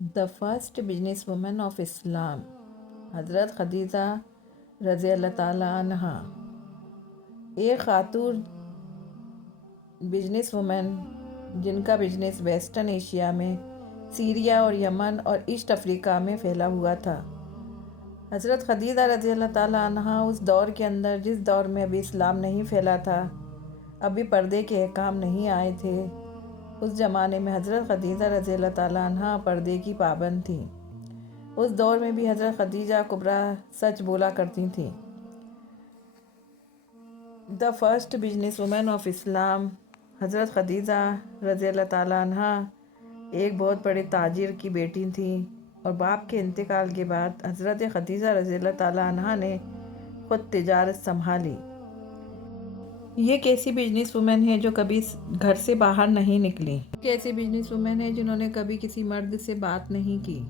The first business woman of Islam, حضرت خدیجہ رضی اللہ تعالیٰ عنہا ایک خاتون بزنس وومن جن کا بزنس ویسٹرن ایشیا میں سیریا اور یمن اور ایسٹ افریقہ میں پھیلا ہوا تھا۔ حضرت خدیجہ رضی اللہ تعالیٰ عنہا اس دور کے اندر جس دور میں ابھی اسلام نہیں پھیلا تھا، ابھی پردے کے احکام نہیں آئے تھے، اس زمانے میں حضرت خدیجہ رضی اللہ تعالیٰ عنہا پردے کی پابند تھیں۔ اس دور میں بھی حضرت خدیجہ کبریٰ سچ بولا کرتی تھیں۔ The first business woman of Islam, حضرت خدیجہ رضی اللہ تعالیٰ عنہا ایک بہت بڑے تاجر کی بیٹی تھیں، اور باپ کے انتقال کے بعد حضرت خدیجہ رضی اللہ تعالیٰ عنہا نے خود تجارت سنبھالی۔ یہ کیسی بزنس وومن ہے جو کبھی گھر سے باہر نہیں نکلی؟ کیسی بزنس وومن ہے جنہوں نے کبھی کسی مرد سے بات نہیں کی؟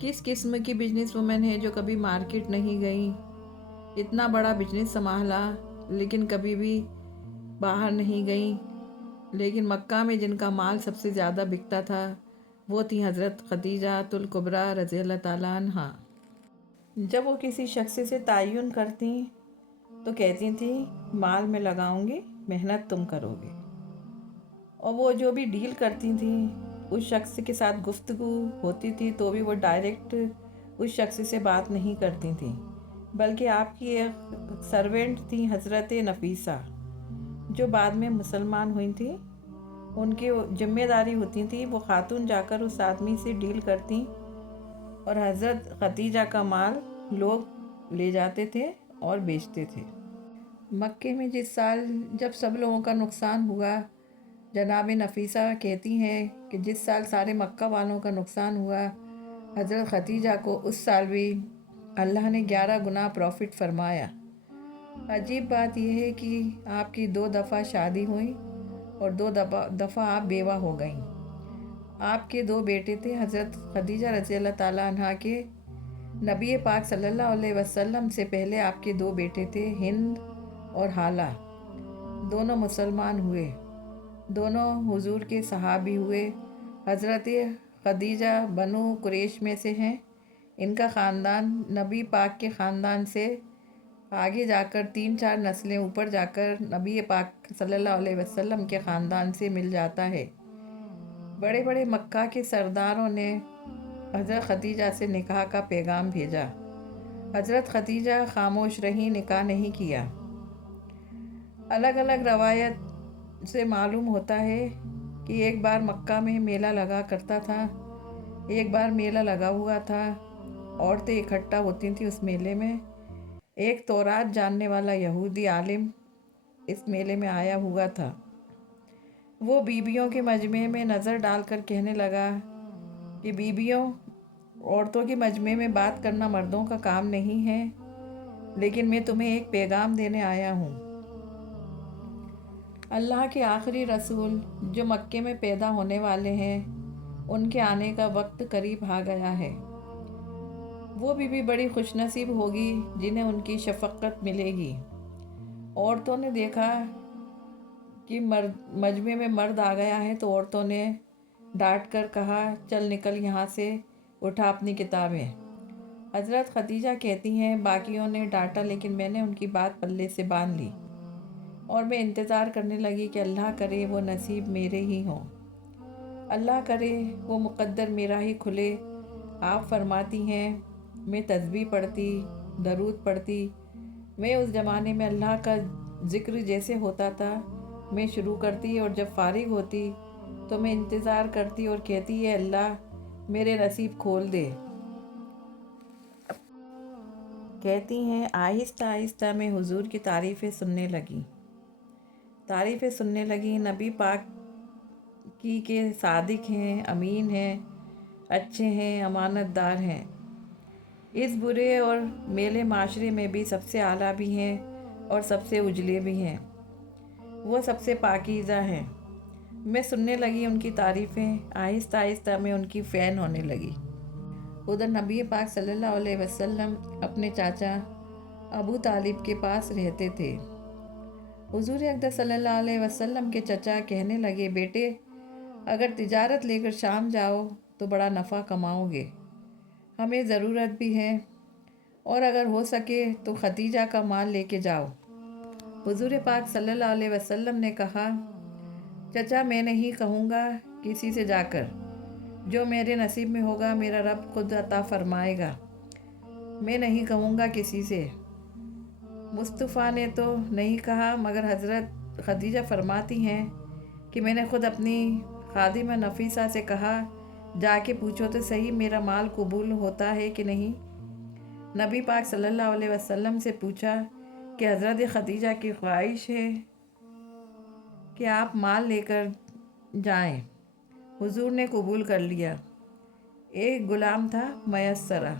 کس قسم کی بزنس وومن ہے جو کبھی مارکیٹ نہیں گئی؟ اتنا بڑا بزنس سنبھالا لیکن کبھی بھی باہر نہیں گئی، لیکن مکہ میں جن کا مال سب سے زیادہ بکتا تھا وہ تھی حضرت خدیجہ کبریٰ رضی اللہ تعالیٰ عنہا۔ جب وہ کسی شخص سے تعین کرتی تو کہتی تھیں مال میں لگاؤں گی، محنت تم کرو گے، اور وہ جو بھی ڈیل کرتی تھیں اس شخص کے ساتھ گفتگو ہوتی تھی تو بھی وہ ڈائریکٹ اس شخص سے بات نہیں کرتی تھیں، بلکہ آپ کی ایک سرونٹ تھیں حضرت نفیسہ جو بعد میں مسلمان ہوئی تھیں۔ ان کی ذمہ داری ہوتی تھی وہ خاتون جا کر اس آدمی سے ڈیل کرتی اور حضرت خدیجہ کا مال لوگ لے جاتے تھے اور بیچتے تھے۔ مکے میں جس سال جب سب لوگوں کا نقصان ہوا، جناب نفیسہ کہتی ہیں کہ جس سال سارے مکہ والوں کا نقصان ہوا، حضرت خدیجہ کو اس سال بھی اللہ نے 11 گنا پروفٹ فرمایا۔ عجیب بات یہ ہے کہ آپ کی 2 دفعہ شادی ہوئی اور 2 دفعہ آپ بیوہ ہو گئیں۔ آپ کے 2 بیٹے تھے، حضرت خدیجہ رضی اللہ تعالیٰ عنہا کے نبی پاک صلی اللہ علیہ وسلم سے پہلے آپ کے 2 بیٹے تھے، ہند اور حالہ، دونوں مسلمان ہوئے، دونوں حضور کے صحابی ہوئے۔ حضرت خدیجہ بنو قریش میں سے ہیں، ان کا خاندان نبی پاک کے خاندان سے آگے جا کر 3-4 نسلیں اوپر جا کر نبی پاک صلی اللہ علیہ وسلم کے خاندان سے مل جاتا ہے۔ بڑے بڑے مکہ کے سرداروں نے حضرت خدیجہ سے نکاح کا پیغام بھیجا، حضرت خدیجہ خاموش رہیں، نکاح نہیں کیا۔ الگ الگ روایت سے معلوم ہوتا ہے کہ ایک بار مکہ میں میلہ لگا کرتا تھا، ایک بار میلہ لگا ہوا تھا، عورتیں اکٹھا ہوتی تھیں اس میلے میں۔ ایک تورات جاننے والا یہودی عالم اس میلے میں آیا ہوا تھا، وہ بیویوں کے مجمع میں نظر ڈال کر کہنے لگا کہ بیویوں، عورتوں کے مجمع میں بات کرنا مردوں کا کام نہیں ہے، لیکن میں تمہیں ایک پیغام دینے آیا ہوں۔ اللہ کے آخری رسول جو مکے میں پیدا ہونے والے ہیں، ان کے آنے کا وقت قریب آ گیا ہے۔ وہ بھی بڑی خوش نصیب ہوگی جنہیں ان کی شفقت ملے گی۔ عورتوں نے دیکھا کہ مجمع میں مرد آ گیا ہے تو عورتوں نے ڈانٹ کر کہا چل نکل یہاں سے، اٹھا اپنی کتابیں۔ حضرت خدیجہ کہتی ہیں باقیوں نے ڈانٹا لیکن میں نے ان کی بات پلے سے باندھ لی، اور میں انتظار کرنے لگی کہ اللہ کرے وہ نصیب میرے ہی ہوں، اللہ کرے وہ مقدر میرا ہی کھلے۔ آپ فرماتی ہیں میں تسبیح پڑھتی، درود پڑھتی، میں اس زمانے میں اللہ کا ذکر جیسے ہوتا تھا میں شروع کرتی، اور جب فارغ ہوتی تو میں انتظار کرتی اور کہتی ہے اللہ میرے نصیب کھول دے۔ کہتی ہیں آہستہ آہستہ میں حضور کی تعریفیں سننے لگی، نبی پاک کی کہ صادق ہیں، امین ہیں، اچھے ہیں، امانت دار ہیں، اس برے اور میلے معاشرے میں بھی سب سے اعلیٰ بھی ہیں اور سب سے اجلے بھی ہیں، وہ سب سے پاکیزہ ہیں۔ میں سننے لگی ان کی تعریفیں، آہستہ آہستہ میں ان کی فین ہونے لگی۔ ادھر نبی پاک صلی اللہ علیہ وسلم اپنے چاچا ابو طالب کے پاس رہتے تھے۔ حضور اقدس صلی اللہ علیہ وسلم کے چچا کہنے لگے بیٹے اگر تجارت لے کر شام جاؤ تو بڑا نفع کماؤ گے، ہمیں ضرورت بھی ہے، اور اگر ہو سکے تو خدیجہ کا مال لے کے جاؤ۔ حضور پاک صلی اللہ علیہ وسلم نے کہا، چچا میں نہیں کہوں گا کسی سے جا کر، جو میرے نصیب میں ہوگا میرا رب خود عطا فرمائے گا، میں نہیں کہوں گا کسی سے۔ مصطفیٰ نے تو نہیں کہا، مگر حضرت خدیجہ فرماتی ہیں کہ میں نے خود اپنی خادمہ نفیسہ سے کہا، جا کے پوچھو تو صحیح میرا مال قبول ہوتا ہے کہ نہیں۔ نبی پاک صلی اللہ علیہ وسلم سے پوچھا کہ حضرت خدیجہ کی خواہش ہے کہ آپ مال لے کر جائیں۔ حضور نے قبول کر لیا۔ ایک غلام تھا میسرہ،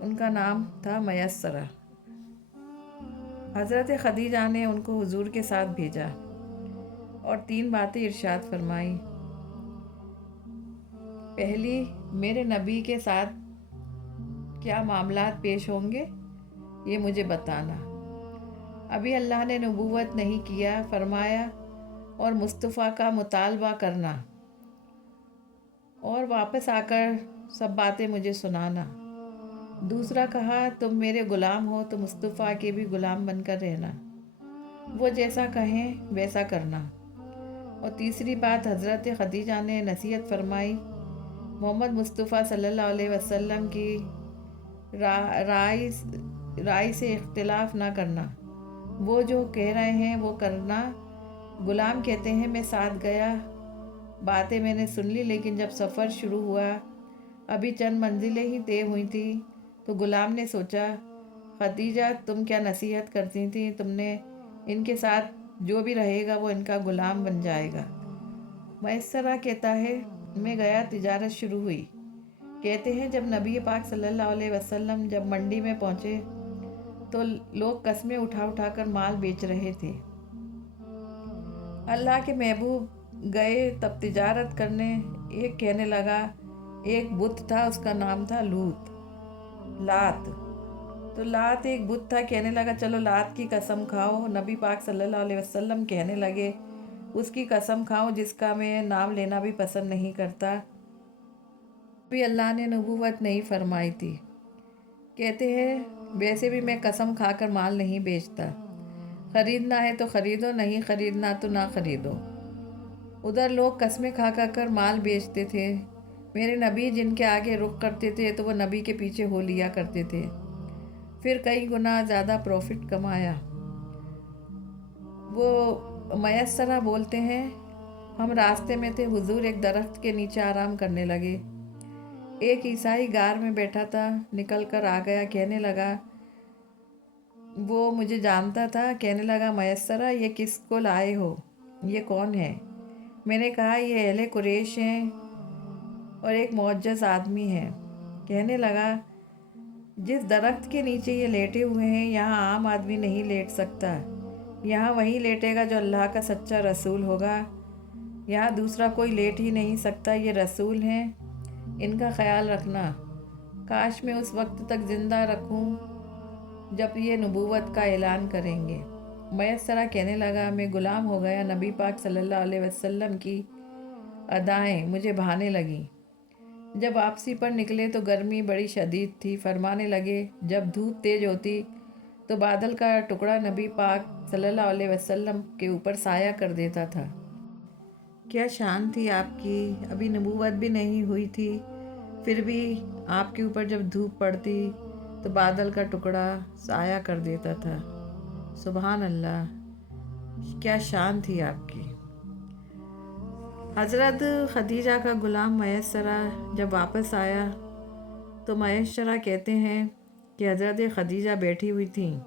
ان کا نام تھا میسرہ۔ حضرت خدیجہ نے ان کو حضور کے ساتھ بھیجا اور 3 باتیں ارشاد فرمائی۔ پہلی، میرے نبی کے ساتھ کیا معاملات پیش ہوں گے یہ مجھے بتانا۔ ابھی اللہ نے نبوت نہیں کیا، فرمایا، اور مصطفیٰ کا مطالبہ کرنا، اور واپس آ کر سب باتیں مجھے سنانا۔ دوسرا کہا، تم میرے غلام ہو تو مصطفیٰ کے بھی غلام بن کر رہنا، وہ جیسا کہیں ویسا کرنا۔ اور تیسری بات، حضرت خدیجہ نے نصیحت فرمائی، محمد مصطفیٰ صلی اللہ علیہ وسلم کی رائے سے اختلاف نہ کرنا، وہ جو کہہ رہے ہیں وہ کرنا۔ غلام کہتے ہیں میں ساتھ گیا، باتیں میں نے سن لی، لیکن جب سفر شروع ہوا، ابھی چند منزلیں ہی طے ہوئی تھیں، تو غلام نے سوچا، خدیجہ تم کیا نصیحت کرتی تھیں، تم نے ان کے ساتھ جو بھی رہے گا وہ ان کا غلام بن جائے گا۔ میسرہ کہتا ہے، میں گیا، تجارت شروع ہوئی۔ کہتے ہیں جب نبی پاک صلی اللہ علیہ وسلم جب منڈی میں پہنچے تو لوگ قسمیں اٹھا اٹھا کر مال بیچ رہے تھے۔ اللہ کے محبوب گئے تب تجارت کرنے، ایک کہنے لگا، ایک بت تھا اس کا نام تھا لات، تو لات ایک بت تھا، کہنے لگا چلو لات کی قسم کھاؤ۔ نبی پاک صلی اللہ علیہ وسلم کہنے لگے، اس کی قسم کھاؤ جس کا میں نام لینا بھی پسند نہیں کرتا، بھی اللہ نے نبوت نہیں فرمائی تھی۔ کہتے ہیں ویسے بھی میں قسم کھا کر مال نہیں بیچتا، خریدنا ہے تو خریدو، نہیں خریدنا تو نہ خریدو۔ ادھر لوگ قسمیں کھا کر مال بیچتے تھے، میرے نبی جن کے آگے رخ کرتے تھے تو وہ نبی کے پیچھے ہو لیا کرتے تھے، پھر کئی گنا زیادہ پروفٹ کمایا۔ وہ میسرہ بولتے ہیں، ہم راستے میں تھے، حضور ایک درخت کے نیچے آرام کرنے لگے، ایک عیسائی غار میں بیٹھا تھا، نکل کر آ گیا، کہنے لگا، وہ مجھے جانتا تھا، کہنے لگا، میسرہ یہ کس کو لائے ہو، یہ کون ہے؟ میں نے کہا یہ اہل قریش ہیں اور ایک معجز آدمی ہے۔ کہنے لگا، جس درخت کے نیچے یہ لیٹے ہوئے ہیں یہاں عام آدمی نہیں لیٹ سکتا، یہاں وہی لیٹے گا جو اللہ کا سچا رسول ہوگا، یہاں دوسرا کوئی لیٹ ہی نہیں سکتا، یہ رسول ہیں، ان کا خیال رکھنا، کاش میں اس وقت تک زندہ رکھوں جب یہ نبوت کا اعلان کریں گے۔ میسرہ کہنے لگا، میں غلام ہو گیا، نبی پاک صلی اللہ علیہ وسلم کی ادائیں مجھے بھانے لگیں۔ جب واپسی پر نکلے تو گرمی بڑی شدید تھی، فرمانے لگے، جب دھوپ تیز ہوتی تو بادل کا ٹکڑا نبی پاک صلی اللہ علیہ وسلم کے اوپر سایہ کر دیتا تھا۔ کیا شان تھی آپ کی، ابھی نبوت بھی نہیں ہوئی تھی، پھر بھی آپ کے اوپر جب دھوپ پڑتی تو بادل کا ٹکڑا سایہ کر دیتا تھا۔ سبحان اللہ، کیا شان تھی آپ کی۔ حضرت خدیجہ کا غلام میسرہ جب واپس آیا تو میسرہ کہتے ہیں کہ حضرت خدیجہ بیٹھی ہوئی تھیں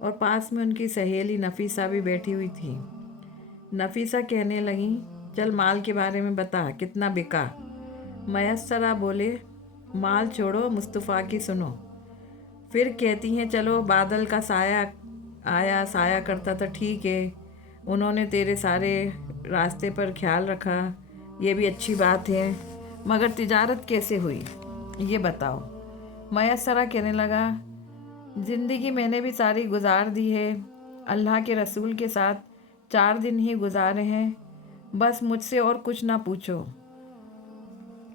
اور پاس میں ان کی سہیلی نفیسہ بھی بیٹھی ہوئی تھی۔ نفیسہ کہنے لگیں، چل مال کے بارے میں بتا، کتنا بکا؟ میسرہ بولے، مال چھوڑو، مصطفیٰ کی سنو۔ پھر کہتی ہیں، چلو بادل کا سایہ آیا، سایہ کرتا تھا، ٹھیک ہے، انہوں نے تیرے سارے راستے پر خیال رکھا، یہ بھی اچھی بات ہے، مگر تجارت کیسے ہوئی یہ بتاؤ۔ میسرہ کہنے لگا، زندگی میں نے بھی ساری گزار دی ہے، اللہ کے رسول کے ساتھ 4 دن ہی گزارے ہیں، بس مجھ سے اور کچھ نہ پوچھو۔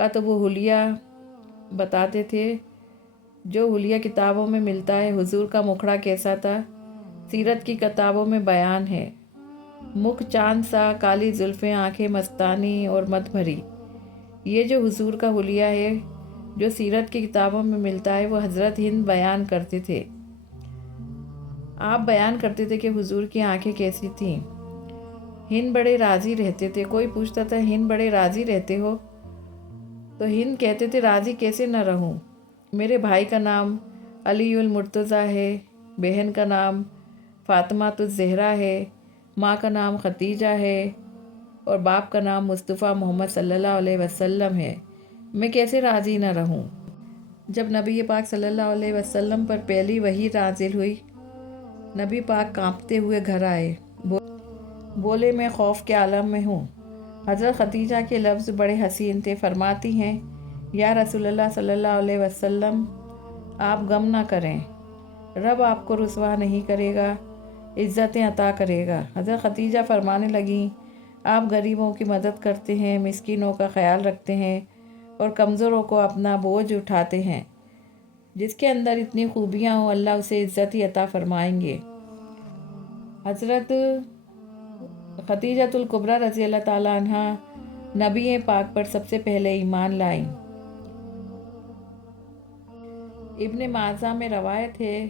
کا تو وہ حلیہ بتاتے تھے جو حلیہ کتابوں میں ملتا ہے۔ حضور کا مکھڑا کیسا تھا، سیرت کی کتابوں میں بیان ہے۔ مکھ چاند سا، کالی زلفیں، آنکھیں مستانی اور مت بھری۔ یہ جو حضور کا حلیہ ہے جو سیرت کی کتابوں میں ملتا ہے، وہ حضرت ہند بیان کرتے تھے۔ آپ بیان کرتے تھے کہ حضور کی آنکھیں کیسی تھیں۔ ہند بڑے راضی رہتے تھے۔ کوئی پوچھتا تھا ہند بڑے راضی رہتے ہو؟ تو ہند کہتے تھے راضی کیسے نہ رہوں، میرے بھائی کا نام علی المرتضیٰ ہے، بہن کا نام فاطمۃ الزہرا ہے، ماں کا نام ختیجہ ہے اور باپ کا نام مصطفیٰ محمد صلی اللہ علیہ وسلم ہے، میں کیسے راضی نہ رہوں۔ جب نبی پاک صلی اللہ علیہ وسلم پر پہلی وحی نازل ہوئی، نبی پاک کانپتے ہوئے گھر آئے، بولے میں خوف کے عالم میں ہوں۔ حضرت ختیجہ کے لفظ بڑے حسین تھے۔ فرماتی ہیں یا رسول اللہ صلی اللہ علیہ وسلم، آپ غم نہ کریں، رب آپ کو رسوا نہیں کرے گا، عزتیں عطا کرے گا۔ حضرت ختیجہ فرمانے لگیں آپ غریبوں کی مدد کرتے ہیں، مسکینوں کا خیال رکھتے ہیں اور کمزوروں کو اپنا بوجھ اٹھاتے ہیں۔ جس کے اندر اتنی خوبیاں ہوں اللہ اسے عزت ہی عطا فرمائیں گے۔ حضرت ختیجۃ الکبریٰ رضی اللہ تعالیٰ عنہ نبی پاک پر سب سے پہلے ایمان لائیں۔ ابن ماجہ میں روایت ہے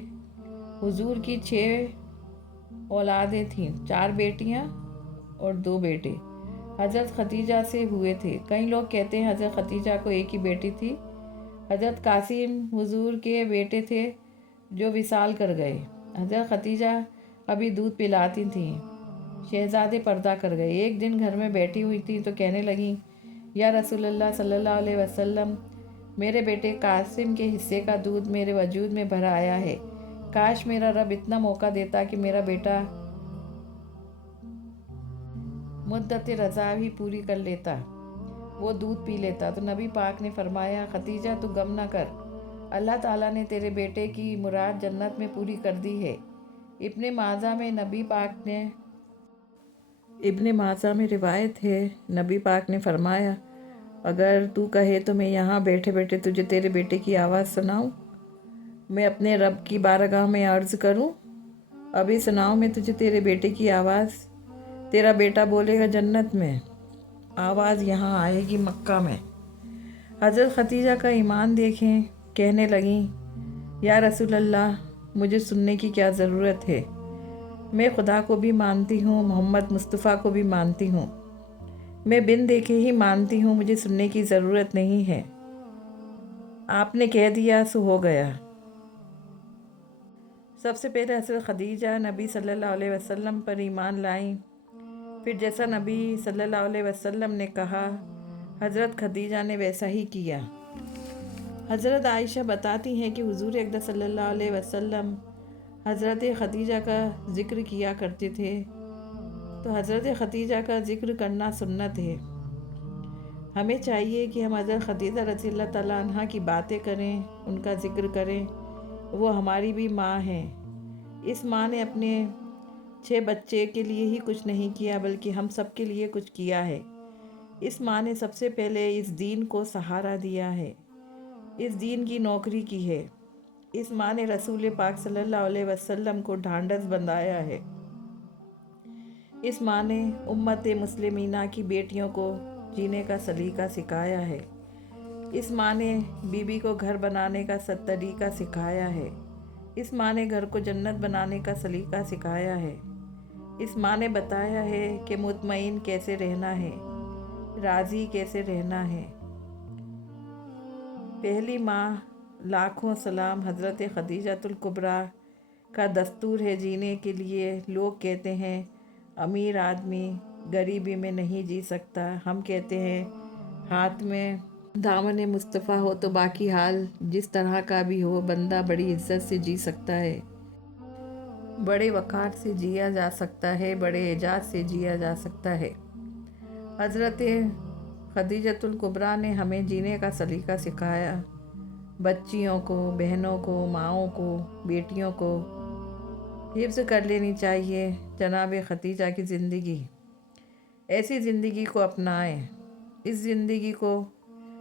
حضور کی 6 اولادیں تھیں، 4 بیٹیاں اور 2 بیٹے حضرت ختیجہ سے ہوئے تھے۔ کئی لوگ کہتے ہیں حضرت ختیجہ کو ایک ہی بیٹی تھی۔ حضرت قاسم حضور کے بیٹے تھے جو وصال کر گئے۔ حضرت ختیجہ ابھی دودھ پلاتی تھیں، شہزادے پردہ کر گئے۔ ایک دن گھر میں بیٹھی ہوئی تھیں تو کہنے لگیں یا رسول اللہ صلی اللہ علیہ وسلم، میرے بیٹے قاسم کے حصے کا دودھ میرے وجود میں بھر آیا ہے، کاش میرا رب اتنا موقع دیتا کہ میرا بیٹا مدت رضا ہی پوری کر لیتا، وہ دودھ پی لیتا۔ تو نبی پاک نے فرمایا ختیجہ تو غم نہ کر، اللہ تعالیٰ نے تیرے بیٹے کی مراد جنت میں پوری کر دی ہے۔ ابن ماجہ میں روایت ہے نبی پاک نے فرمایا اگر تو کہے تو میں یہاں بیٹھے بیٹھے تجھے تیرے بیٹے کی آواز سناؤں، میں اپنے رب کی بارگاہ میں عرض کروں، ابھی سناؤں میں تجھے تیرے بیٹے کی آواز، تیرا بیٹا بولے گا جنت میں، آواز یہاں آئے گی مکہ میں۔ حضرت ختیجہ کا ایمان دیکھیں، کہنے لگیں یا رسول اللہ، مجھے سننے کی کیا ضرورت ہے، میں خدا کو بھی مانتی ہوں، محمد مصطفیٰ کو بھی مانتی ہوں، میں بن دیکھے ہی مانتی ہوں، مجھے سننے کی ضرورت نہیں ہے، آپ نے کہہ دیا سو ہو گیا۔ سب سے پہلے حضرت خدیجہ نبی صلی اللہ علیہ وسلم پر ایمان لائیں، پھر جیسا نبی صلی اللہ علیہ وسلم نے کہا حضرت خدیجہ نے ویسا ہی کیا۔ حضرت عائشہ بتاتی ہیں کہ حضور اقدس صلی اللہ علیہ وسلم حضرت خدیجہ کا ذکر کیا کرتے تھے، تو حضرت خدیجہ کا ذکر کرنا سنت ہے۔ ہمیں چاہیے کہ ہم حضرت خدیجہ رضی اللہ تعالیٰ عنہ کی باتیں کریں، ان کا ذکر کریں، وہ ہماری بھی ماں ہیں۔ اس ماں نے اپنے 6 بچے کے لیے ہی کچھ نہیں کیا بلکہ ہم سب کے لیے کچھ کیا ہے۔ اس ماں نے سب سے پہلے اس دین کو سہارا دیا ہے، اس دین کی نوکری کی ہے۔ اس ماں نے رسول پاک صلی اللہ علیہ وسلم کو ڈھانڈس بندھایا ہے۔ اس ماں نے امت مسلمینہ کی بیٹیوں کو جینے کا سلیقہ سکھایا ہے۔ اس ماں نے بیوی کو گھر بنانے کا طریقہ سکھایا ہے۔ اس ماں نے گھر کو جنت بنانے کا سلیقہ سکھایا ہے۔ اس ماں نے بتایا ہے کہ مطمئن کیسے رہنا ہے، راضی کیسے رہنا ہے۔ پہلی ماں، لاکھوں سلام حضرت خدیجۃ الکبریٰ کا دستور ہے جینے کے لیے۔ لوگ کہتے ہیں امیر آدمی غریبی میں نہیں جی سکتا، ہم کہتے ہیں ہاتھ میں دامن مصطفیٰ ہو تو باقی حال جس طرح کا بھی ہو، بندہ بڑی عزت سے جی سکتا ہے، بڑے وقار سے جیا جا سکتا ہے، بڑے اعزاز سے جیا جا سکتا ہے۔ حضرت خدیجۃ الکبریٰ نے ہمیں جینے کا سلیقہ سکھایا۔ بچیوں کو، بہنوں کو، ماؤں کو، بیٹیوں کو حفظ کر لینی چاہیے۔ جناب خدیجہ کی زندگی، ایسی زندگی کو اپنائیں، اس زندگی کو